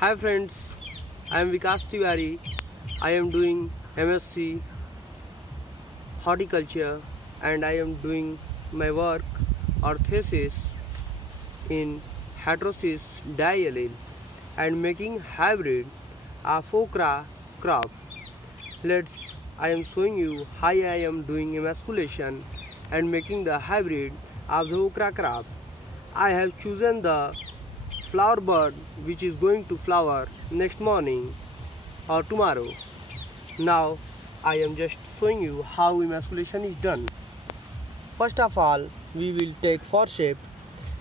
Hi friends, I am Vikas Tiwari. I am doing MSc Horticulture and I am doing my work or thesis in heterosis diallele and making hybrid of okra crop. I am showing you how I am doing emasculation and making the hybrid of the okra crop. I have chosen the flower bud which is going to flower next morning or tomorrow. Now I am just showing you how emasculation is done. First of all, we will take forceps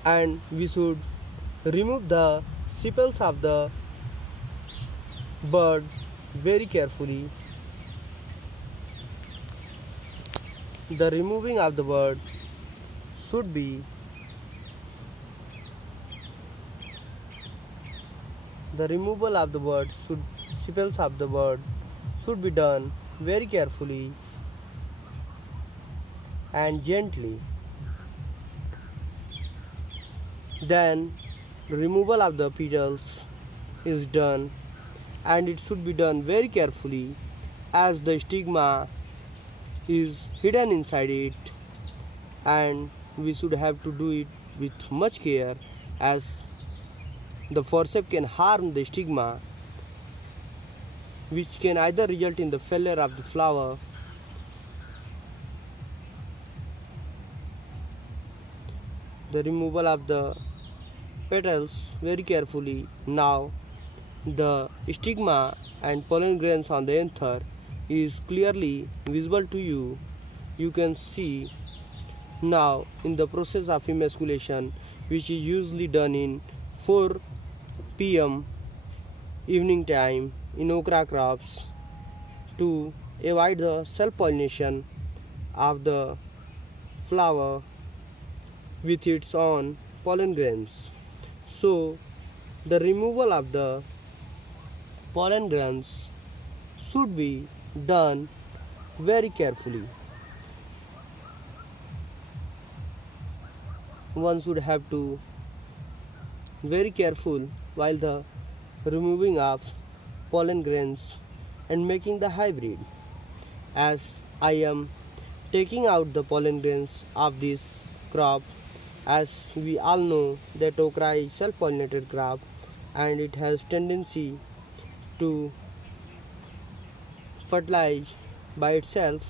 and we should remove the sepals of the bud very carefully. The removing of the bud should be the removal of the bud sepals of the bud should be done very carefully and gently. Then removal of the petals is done and it should be done very carefully as the stigma is hidden inside it, and we should have to do it with much care as the forceps can harm the stigma, which can either result in the failure of the flower the removal of the petals very carefully. Now the stigma and pollen grains on the anther is clearly visible to you. You can see now in the process of emasculation, which is usually done in 4 p.m. evening time in okra crops to avoid the self-pollination of the flower with its own pollen grains. So the removal of the pollen grains should be done very carefully. One should have to very careful while the removing of pollen grains and making the hybrid, as I am taking out the pollen grains of this crop. As we all know that okra is self-pollinated crop and it has tendency to fertilize by itself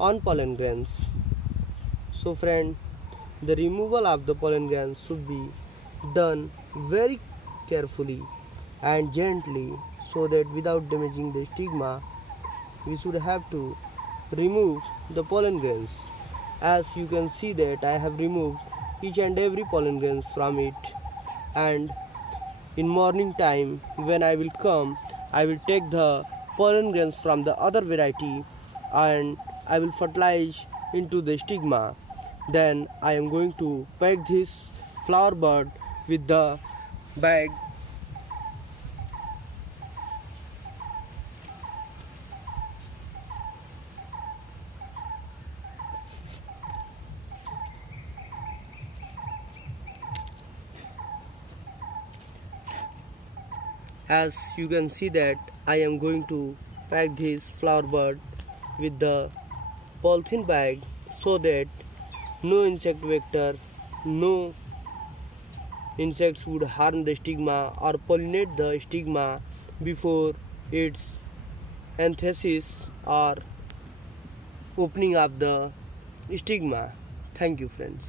on pollen grains. So friend, the removal of the pollen grains should be done very carefully and gently, so that without damaging the stigma we should have to remove the pollen grains. As you can see that I have removed each and every pollen grains from it, and in morning time when I will come, I will take the pollen grains from the other variety and I will fertilize into the stigma. Then I am going to pack this flower bud with the bag as you can see that I am going to pack this flower bud with the polythene bag so that no insect vector, no insects would harm the stigma or pollinate the stigma before its anthesis or opening of the stigma. Thank you friends.